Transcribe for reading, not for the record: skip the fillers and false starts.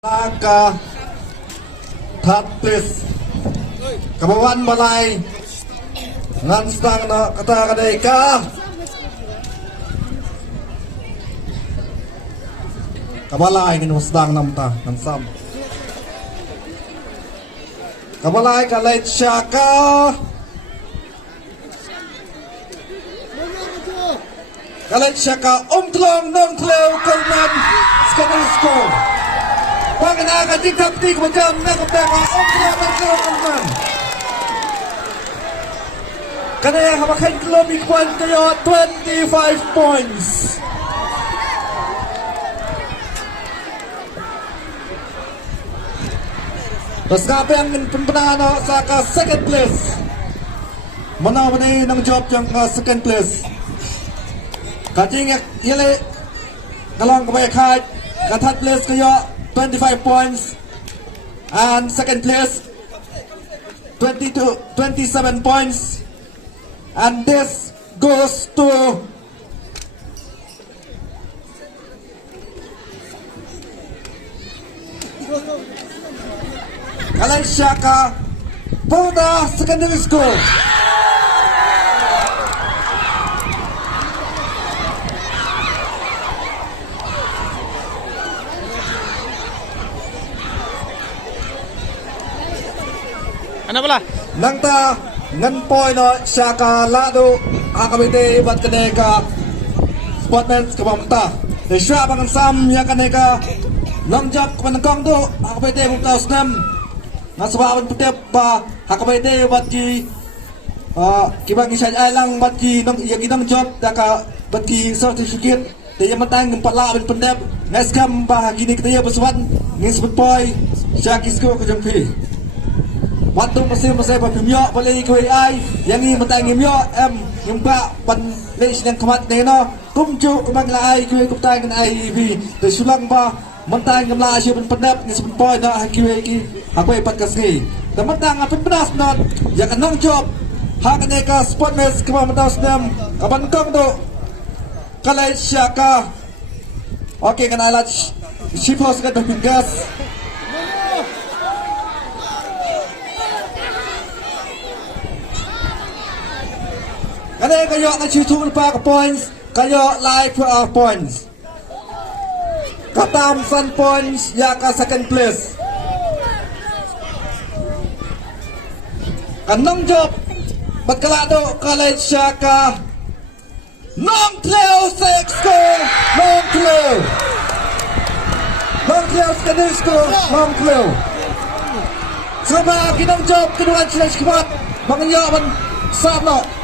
Laka Tatlis Kabawan Balay ngan sedang na kata kadai ka Kabalay ngin sedang namta ngan sam Kabalay kalait syaka kalait syaka tlong nong tleu kalman sekadar skor Bagaimana akan dikapti macam nak bertengah tlong kalman Karena yang makan kelombi kuan kayo 25 points. Terus ngapa yang penpenano sa ka second place. Mana ng job yang ka second place. Kajing yele kalong kabay kahit ka third place kayo 25 points. And second place 27 points. And this goes to Kalansyaka Puna Secondary School. Ano pala? Nangta ngan poy no syaka lado akabite ibat kaneka sportmen kabamta de sya bangan sam ya kaneka longjap kanakong do akabite bukta snam nasabawan putep ba akabite ibat ki kibang isay lang bat ki nong yaginang job daka bat ki certificate de yamatang pala ben pendep neskam ba gini kita ya beswan ngin sebut poy syaki sko ko jampi Waktu masih pemio boleh ikut AI yang ini mentang imio imba pan leis yang kemat neno kumcu kemang AI ikut kutai dengan IEV dan sulang ba mentang gemla asyik pendap ni sebut poin dah iki aku ipat kasih dan mentang apa benas not yang nong job hak neka sportmes kemang mentang sedam kapan kong tu kalai syaka oke kan alat sipos kan berpinggas Kaya kayo nag-shoot pa ka points, kayo live points. Katamsan points, ya ka second place. Kanong job, pagkalado kalay siya ka Nong Tleu Sexco, Nong Tleu. Nong Tleu Secondary School, Nong Tleu. So ba, kinong job, kinuhan sila sikipat, mga yaman, sabno.